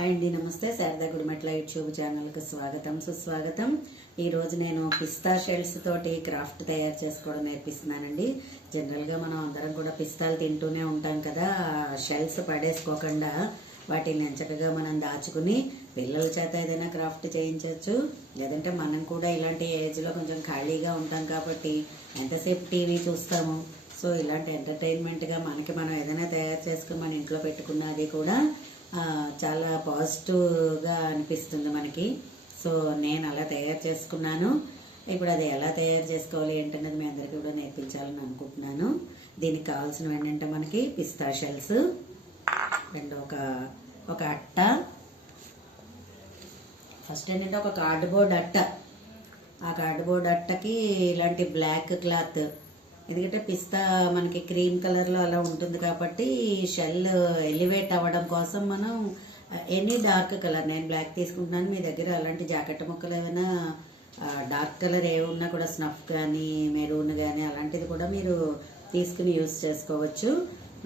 Hi అండి, నమస్తే. Sharada Gudimetla YouTube ఛానల్కి స్వాగతం, సుస్వాగతం. ఈరోజు నేను పిస్తా షెల్స్ తోటి క్రాఫ్ట్ తయారు చేసుకోవడం నేర్పిస్తున్నానండి. జనరల్గా మనం అందరం కూడా పిస్తాలు తింటూనే ఉంటాం కదా. షెల్స్ పడేసుకోకుండా వాటిని చక్కగా మనం దాచుకుని పిల్లల చేత ఏదైనా క్రాఫ్ట్ చేయించవచ్చు. లేదంటే మనం కూడా ఇలాంటి ఏజ్లో కొంచెం ఖాళీగా ఉంటాం కాబట్టి ఎంతసేపు టీవీ చూస్తాము. సో ఇలాంటి ఎంటర్టైన్మెంట్గా మనకి మనం ఏదైనా తయారు చేసుకుని మన ఇంట్లో పెట్టుకున్నది కూడా చాలా పాజిటివ్గా అనిపిస్తుంది మనకి. సో నేను అలా తయారు చేసుకున్నాను. ఇప్పుడు అది ఎలా తయారు చేసుకోవాలి ఏంటనేది మీ అందరికీ కూడా నేర్పించాలని అనుకుంటున్నాను. దీనికి కావాల్సినవి ఏంటంటే మనకి పిస్తా షెల్స్ అండ్ ఒక అట్ట. ఫస్ట్ ఏంటంటే ఒక కార్డ్బోర్డ్ అట్ట. ఆ కార్డ్బోర్డ్ అట్టకి ఇలాంటి బ్లాక్ క్లాత్, ఎందుకంటే పిస్తా మనకి క్రీమ్ కలర్లో అలా ఉంటుంది కాబట్టి షెల్ ఎలివేట్ అవ్వడం కోసం మనం ఎనీ డార్క్ కలర్, నేను బ్లాక్ తీసుకుంటున్నాను. మీ దగ్గర అలాంటి జాకెట్ ముక్కలు ఏమైనా డార్క్ కలర్ ఏ ఉన్నా కూడా స్నఫ్ కానీ మెరూన్ కానీ అలాంటిది కూడా మీరు తీసుకుని యూజ్ చేసుకోవచ్చు.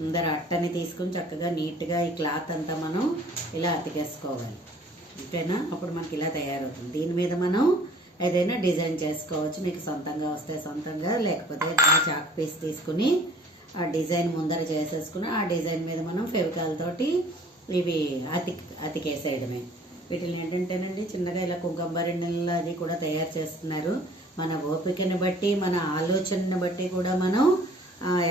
ముందర అట్టని తీసుకుని చక్కగా నీట్గా ఈ క్లాత్ అంతా మనం ఇలా అతికేసుకోవాలి. ఓకేనా? అప్పుడు మనకి ఇలా తయారవుతుంది. దీని మీద మనం ఏదైనా డిజైన్ చేసుకోవచ్చు. మీకు సొంతంగా వస్తే సొంతంగా, లేకపోతే చాక్ పీస్ తీసుకుని ఆ డిజైన్ ముందర చేసేసుకుని ఆ డిజైన్ మీద మనం ఫెవికాల్ తోటి ఇవి అతికేసేయడమే. వీటిని ఏంటంటేనండి చిన్నగా ఇలా కుంకుమ బరిణెల అది కూడా తయారు చేస్తున్నారు. మన ఓపికని బట్టి, మన ఆలోచనని బట్టి కూడా మనం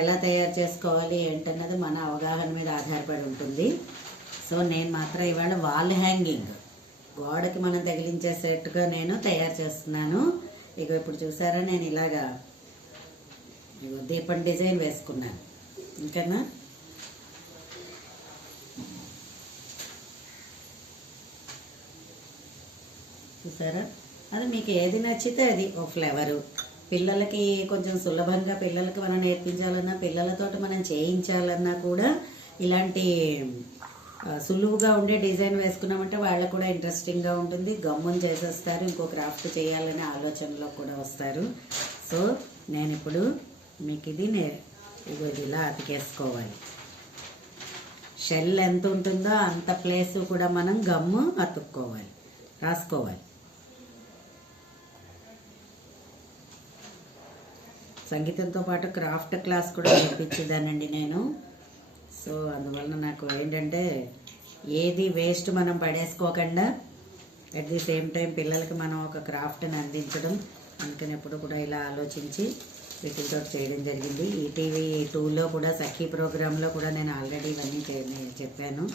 ఎలా తయారు చేసుకోవాలి ఏంటన్నది మన అవగాహన మీద ఆధారపడి ఉంటుంది. సో నేను మాత్రం ఇవాళ వాల్ హ్యాంగింగ్, గోడకి మనం తగిలించేసేట్టుగా నేను తయారు చేస్తున్నాను. ఇక ఇప్పుడు చూసారా, నేను ఇలాగా దీపం డిజైన్ వేసుకున్నాను. ఇంకన్నా చూసారా, అది మీకు ఏది నచ్చితే అది ఒక ఫ్లేవరు. పిల్లలకి కొంచెం సులభంగా పిల్లలకి మనం నేర్పించాలన్నా, పిల్లలతోటి మనం చేయించాలన్నా కూడా ఇలాంటి సులువుగా ఉండే డిజైన్ వేసుకున్నామంటే వాళ్ళకు కూడా ఇంట్రెస్టింగ్గా ఉంటుంది. గమ్మున చేసేస్తారు, ఇంకో క్రాఫ్ట్ చేయాలనే ఆలోచనలో కూడా వస్తారు. సో నేను ఇప్పుడు మీకు ఇది ఇలా అతికేసుకోవాలి. షెల్ ఎంత ఉంటుందో అంత ప్లేస్ కూడా మనం గమ్ము అతుక్కోవాలి, రాసుకోవాలి. సంగీతంతో పాటు క్రాఫ్ట్ క్లాస్ కూడా నేర్పించేదానండి నేను. సో అందువలన నాకు ఏంటంటే ఏది వేస్ట్ మనం పడేసుకోకుండా అట్ ది సేమ్ టైం పిల్లలకి మనం ఒక క్రాఫ్ట్ని అందించడం, అందుకని ఎప్పుడు కూడా ఇలా ఆలోచించి వీటితో చేయడం జరిగింది. ఈటీవీ 2లో కూడా సఖీ ప్రోగ్రాంలో కూడా నేను ఆల్రెడీ ఇవన్నీ చెప్పాను.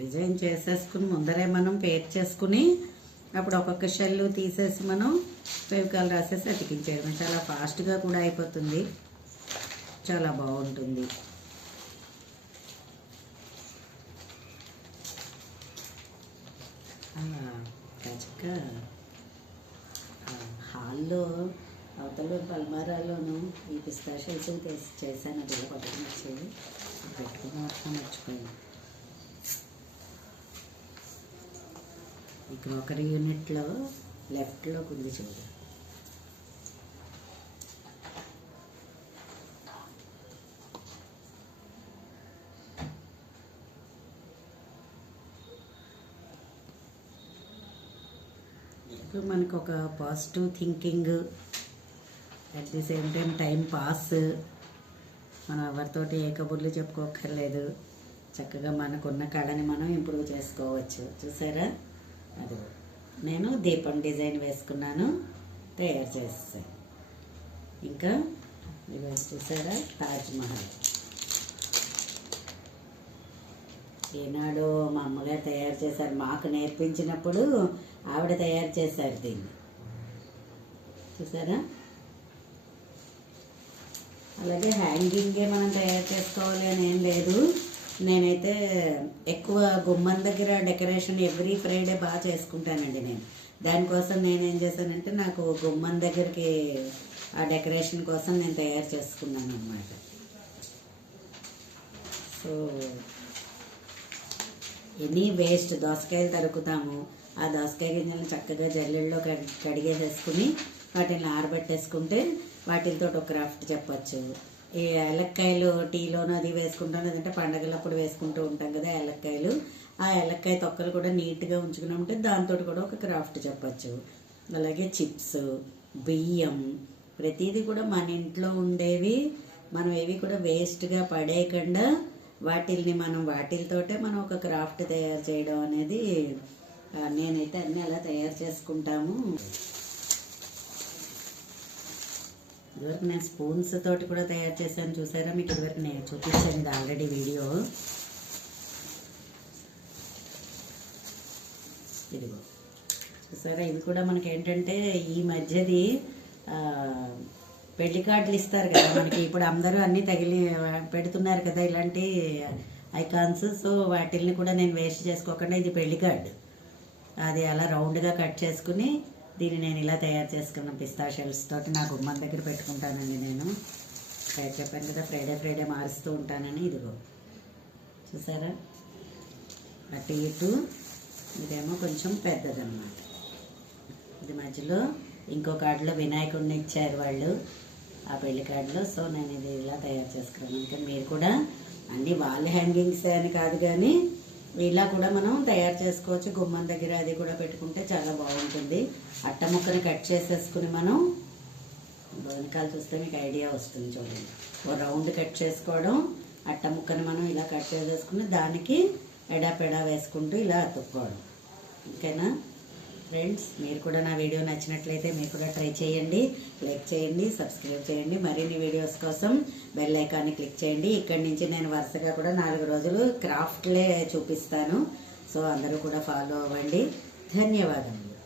డిజైన్ చేసేసుకుని ముందరే మనం పేర్ చేసుకుని అప్పుడు ఒక్కొక్క షెల్ తీసేసి మనం ఫెవికాల్ రాసేసి అతికించేయడం. చాలా ఫాస్ట్గా కూడా అయిపోతుంది, చాలా బాగుంటుంది. చక్కగా హాల్లో అవతల పల్మారాలోను ఈ పిస్తా షెల్స్ చేశాను. అది పట్టుకుని వచ్చేది పెట్టుకుని మొత్తం మర్చిపోయింది. ఈ క్రోకరీ యూనిట్లో లెఫ్ట్లో ఉంది చూడు. ఇప్పుడు మనకు ఒక positive thinking, at the same time pass. మనం ఎవరితోటి ఏ కబుర్లు చెప్పుకోక్కర్లేదు. చక్కగా మనకున్న కళని మనం ఇంప్రూవ్ చేసుకోవచ్చు. చూసారా, అది నేను దీపం డిజైన్ వేసుకున్నాను, తయారు చేస్తాను. ఇంకా ఇవి చూసారా, తాజ్మహల్. ఈనాడు మా అమ్మగారు తయారు చేశారు, మాకు నేర్పించినప్పుడు ఆవిడ తయారు చేశారు దీన్ని. చూసారా, అలాగే హ్యాంగింగే మనం తయారు చేసుకోవాలి అని ఏం లేదు. నేనైతే ఎక్కువ గుమ్మం దగ్గర డెకరేషన్ ఎవ్రీ ఫ్రైడే బాగా చేసుకుంటానండి నేను. దానికోసం నేనేం చేశానంటే నాకు గుమ్మం దగ్గరికి ఆ డెకరేషన్ కోసం నేను తయారు చేసుకున్నాను అనమాట. సో ఎనీ వేస్ట్ దోసకాయలు తరుకుతాము, ఆ దోసకాయ గింజలను చక్కగా జల్లెల్లో కడిగేసేసుకుని వాటిని ఆరబెట్టేసుకుంటే వాటితో ఒక క్రాఫ్ట్ చెప్పచ్చు. ఈ ఏలక్కాయలు టీలోనూ అది వేసుకుంటాం, లేదంటే పండగలప్పుడు వేసుకుంటూ ఉంటాం కదా ఏలక్కాయలు. ఆ ఏలక్కాయ తొక్కలు కూడా నీట్గా ఉంచుకుని ఉంటే దాంతో కూడా ఒక క్రాఫ్ట్ చెప్పచ్చు. అలాగే చిప్స్, బియ్యం, ప్రతిదీ కూడా మన ఇంట్లో ఉండేవి మనం ఏవి కూడా వేస్ట్గా పడేయకుండా వాటిల్ని మనం వాటితోటే మనం ఒక క్రాఫ్ట్ తయారు చేయడం అనేది నేనైతే అన్నీ అలా తయారు చేసుకుంటాము. ఇదివరకు నేను స్పూన్స్ తోటి కూడా తయారు చేశాను, చూసారా? మీకు ఇదివరకు నేను చూపించాను ఇది ఆల్రెడీ వీడియో. ఇదిగో చూసారా, ఇవి కూడా మనకి ఏంటంటే ఈ మధ్యది పెళ్లి కార్డులు ఇస్తారు కదా మనకి, ఇప్పుడు అందరూ అన్నీ తగిలి పెడుతున్నారు కదా ఇలాంటి ఐకాన్స్. సో వాటిల్ని కూడా నేను వేస్ట్ చేసుకోకుండా ఇది పెళ్లి కార్డు, అది అలా రౌండ్గా కట్ చేసుకుని దీన్ని నేను ఇలా తయారు చేసుకున్న పిస్తా షెల్స్ తోటి నా గుమ్మం దగ్గర పెట్టుకుంటానండి నేను. చెప్పాను కదా ఫ్రైడే మారుస్తూ ఉంటానని. ఇదిగో చూసారా, అటు ఇటు. ఇదేమో కొంచెం పెద్దదన్నమాట. ఇది మధ్యలో ఇంకో కార్డులో వినాయకుడిని ఇచ్చారు వాళ్ళు ఆ పెళ్లి కార్డులో. సో నేను ఇది ఇలా తయారు చేసుకున్నాను. ఇంకా మీరు కూడా అన్ని వాల్ హ్యాంగింగ్స్ అని కాదు కానీ ఇలా కూడా మనం తయారు చేసుకోవచ్చు. గుమ్మం దగ్గర అది కూడా పెట్టుకుంటే చాలా బాగుంటుంది. అట్ట ముక్కని కట్ చేసేసుకుని మనం వెనకాల చూస్తే మీకు ఐడియా వస్తుంది చూడండి. ఓ రౌండ్ కట్ చేసుకోవడం, అట్ట ముక్కని మనం ఇలా కట్ చేసేసుకుని దానికి ఎడాపెడా వేసుకుంటూ ఇలా అతుక్కోవడం. ఓకేనా ఫ్రెండ్స్? మీరు కూడా నా వీడియో నచ్చినట్లయితే మీరు కూడా ట్రై చేయండి, లైక్ చేయండి, సబ్స్క్రైబ్ చేయండి. మరిన్ని వీడియోస్ కోసం బెల్ ఐకాన్ని క్లిక్ చేయండి. ఇక్కడి నుంచి నేను వరుసగా కూడా 4 రోజులు క్రాఫ్ట్లే చూపిస్తాను. సో అందరూ కూడా ఫాలో అవ్వండి. ధన్యవాదములు.